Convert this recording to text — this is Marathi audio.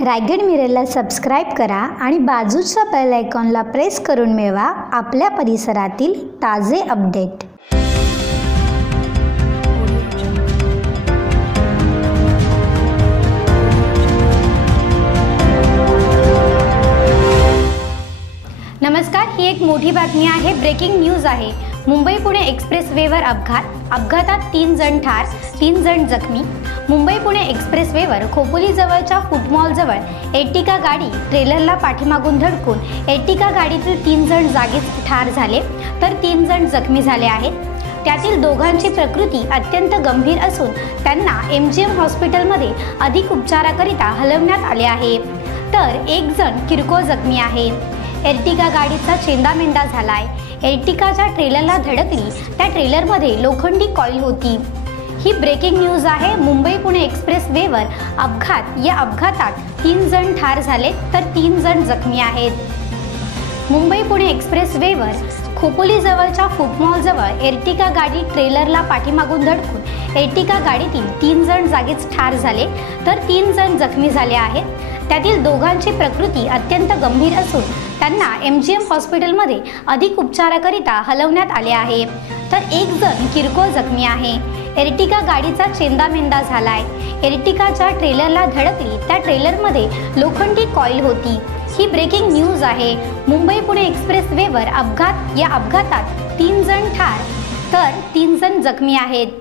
रायगड मिररला सबस्क्राईब करा आणि बाजूच्या बेल आयकॉनला प्रेस करून मिळवा आपल्या परिसरातील ताजे अपडेट। नमस्कार, ही एक मोठी बातमी आहे। ब्रेकिंग न्यूज आहे। मुंबई पुणे एक्सप्रेस वेवर अपघातात 3 जण ठार, 3 जण जखमी। मुंबई पुणे एक्सप्रेस वेवर खोपोली जवळच्या फुटमॉल जवळ एर्टिगा गाडी ट्रेलरला पाठीमागून धडकून एर्टिगा गाडीतील 3 जण जागीच ठार झाले, तर 3 जण जखमी झाले आहेत। त्यातील दोघांची प्रकृती अत्यंत गंभीर असून त्यांना MGM हॉस्पिटलमध्ये अधिक उपचाराकरिता हलवण्यात आले आहे, तर 1 जण किरकोळ जखमी आहे। एर्टिगा गाडीचा चेंदामेंदा झालाय। एर्टिगाच्या ट्रेलरला धडकली, त्या ट्रेलरमध्ये लोखंडी कॉईल होती। ही ब्रेकिंग न्यूज आहे। मुंबई पुणे एक्सप्रेस वेवर अपघात, या अपघातात 3 जण ठार झाले, तर 3 जण जखमी आहेत। मुंबई पुणे एक्सप्रेस वेवर खोपोली जवळच्या फुटमॉल जवळ एर्टिगा गाडी ट्रेलरला पाठीमागून धडकून एर्टिगा गाडीतील 3 जण जागीच ठार झाले, तर 3 जण जखमी झाले आहेत। त्यातील दोघांची प्रकृती अत्यंत गंभीर असून त्यांना MGM हॉस्पिटलमध्ये अधिक उपचाराकरिता हलवण्यात आले आहे, तर 1 जण किरकोळ जखमी आहे। एर्टिगा गाडीचा चेंदामेंदा झालाय। एर्टिगाच्या ट्रेलरला धडकली, त्या ट्रेलरमध्ये लोखंडी कॉईल होती। ही ब्रेकिंग न्यूज आहे। मुंबई पुणे एक्सप्रेस वेवर अपघात, या अपघातात 3 जण ठार, तर 3 जण जखमी आहेत।